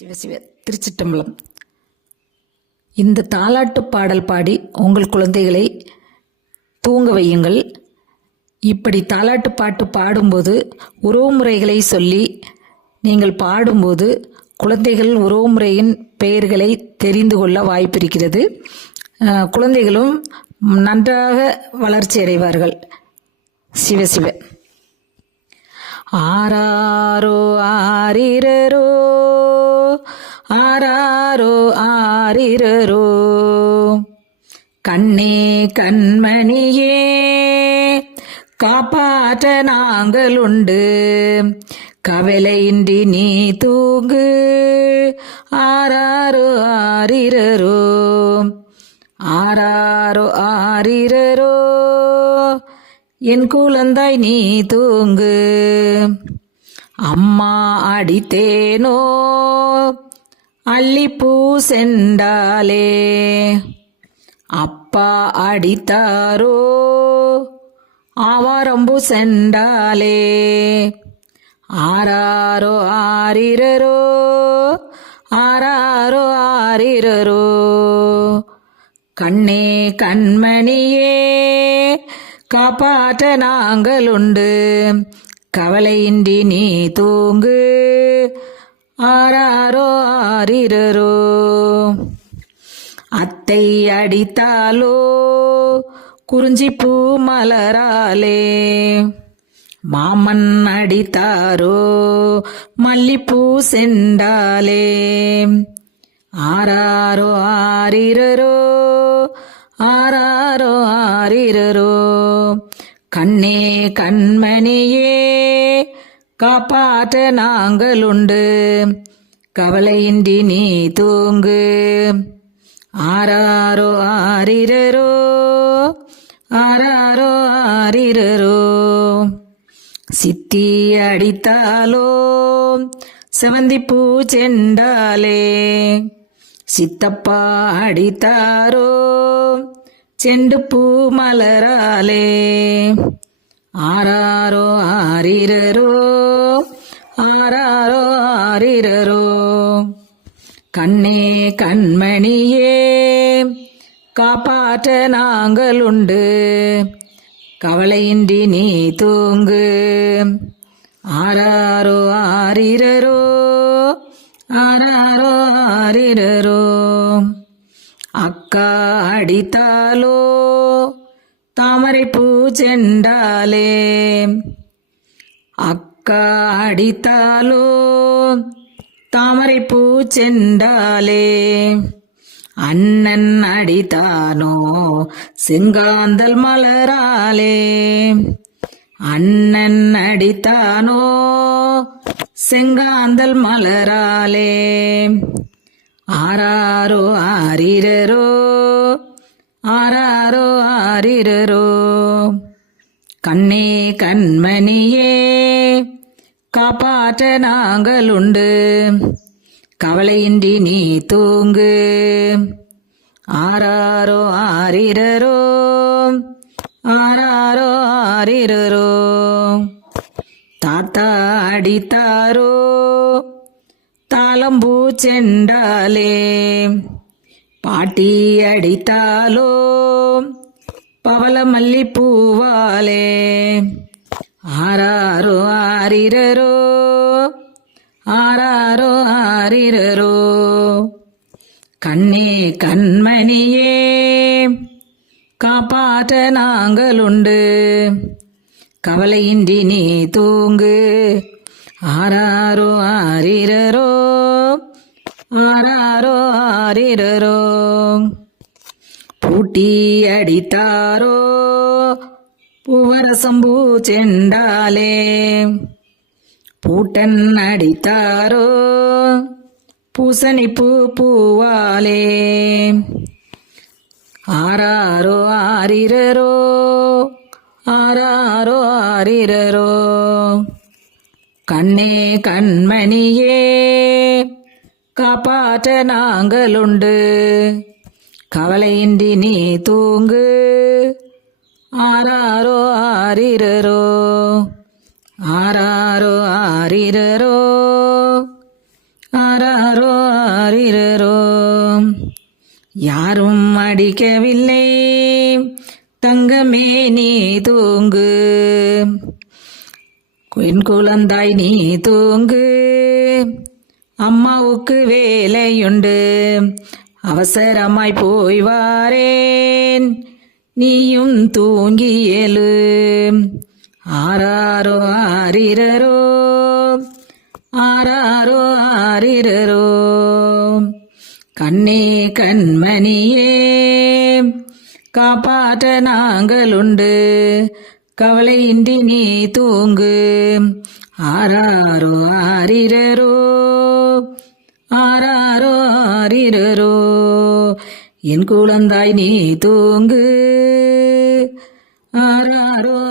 சிவசிவ திருச்சிட்டம்பலம். இந்த தாலாட்டு பாடல் பாடி உங்கள் குழந்தைகளை தூங்க வையுங்கள். இப்படி தாலாட்டு பாட்டு பாடும்போது உறவுமுறைகளை சொல்லி நீங்கள் பாடும்போது குழந்தைகள் உறவுமுறையின் பெயர்களை தெரிந்து கொள்ள வாய்ப்பிருக்கிறது. குழந்தைகளும் நன்றாக வளர்ச்சி அடைவார்கள். சிவசிவ ஆராரோ ஆரிரரோ ஆராரோ ஆரிரரோ. கண்ணே கண்மணியே காப்பாற்ற நாங்கள் உண்டு. கவலையின்றி நீ தூங்கு ஆராரோ ஆரிரரோ. ஆராரோ ஆரிரரோ. என் குழந்தாய் நீ தூங்கு. அம்மா அடித்தேனோ? அள்ளிப்பூ சென்றாலே அப்பா அடித்தாரோ? ஆவாரம்பு சென்றாலே ஆராரோ ஆரிரரோ ஆராரோ ஆரிரரோ கண்ணே கண்மணியே. காப்பாற்ற நாங்கள் உண்டு கவலையின்றி நீ தூங்கு. ஆறாரோ ஆறிரரோ. அத்தை அடித்தாலோ குறிஞ்சி பூ மலராலே. மாமன் அடித்தாரோ மல்லிப்பூ செண்டாலே. ஆறாரோ ஆறிரரோ. ஆறாரோ ஆறிரரோ. கண்ணே கண்மணியே காப்பாற்ற நாங்கள் உண்டு கவலையின்றி நீ தூங்கு. ஆராரோ ஆரிரரோ ஆராரோ ஆரிரரோ சித்தி அடித்தாலோ செவந்திப்பூ செண்டாலே சித்தப்பா அடித்தாரோ செண்டு பூ மலராலே. ஆராரோ ஆரிரரோ ஆராரோ ஆரிரரோ. கண்ணே கண்மணியே காப்பாற்ற நாங்கள் உண்டு கவலையின்றி நீ தூங்கு. ஆராரோ ஆரிரரோ ஆராரோ ஆரிரரோ. அக்கா அடித்தாலோ தாமரை பூ செண்டாலே அக்கா அடித்தாலோ தாமரை பூ செண்டாலே அண்ணன் அடித்தானோ செங்காந்தல் மலராலே அண்ணன் அடித்தானோ செங்காந்தல் மலராலே ஆராரோ ஆரிரரோ. ஆராரோ ஆரிரரோ. கண்ணே கண்மணியே காப்பாற்ற நாங்கள் உண்டு கவலையின்றி நீ தூங்கு. ஆராரோ ஆரிரரோ. ஆராரோ ஆரிரரோ. தாத்தா அடித்தாரோ. தாளம்பூ செண்டாலே. பாட்டி அடித்தாலோ பவள மல்லிப்பூவாலே ஆராரோ ஆரிரரோ ஆராரோ ஆரிரரோ கண்ணே கண்மணியே காப்பாற்ற நாங்களுண்டு. கவலையின்றி நீ தூங்கு ஆராரோ ஆரிரரோ ஆராரோ ஆரிரரோ. பூட்டி அடித்தாரோ பூவரசம்பூ செண்டாலே பூட்டன் அடித்தாரோ பூசணி பூ பூவாலே. ஆராரோ ஆரிரரோ ஆராரோ ஆரிரரோ. கண்ணே கண்மணியே காப்பாற்ற நாங்களுண்டு. கவலையின்றி நீ தூங்கு ஆறாரோ ஆரிரரோ ஆறாரோ ஆரிரரோ ஆறாரோ ஆரிரரோ யாரும் அடிக்கவில்லை தங்கமே நீ தூங்கு. பெண் குழந்தாய் நீ தூங்கு. அம்மாவுக்கு வேலையுண்டு. அவசரமாய் போய் வாரேன். நீயும் தூங்கி எழு ஆராரோ ஆரிரரோ ஆராரோ ஆரிரரோ கண்ணே கண்மணியே காப்பாற்ற நாங்கள் உண்டு கவலையின்றி நீ தூங்கு. ஆராரோ ஆரிரரோ ஆராரோ ஆரிரரோ என் குழந்தாய் நீ தூங்கு. ஆராரோ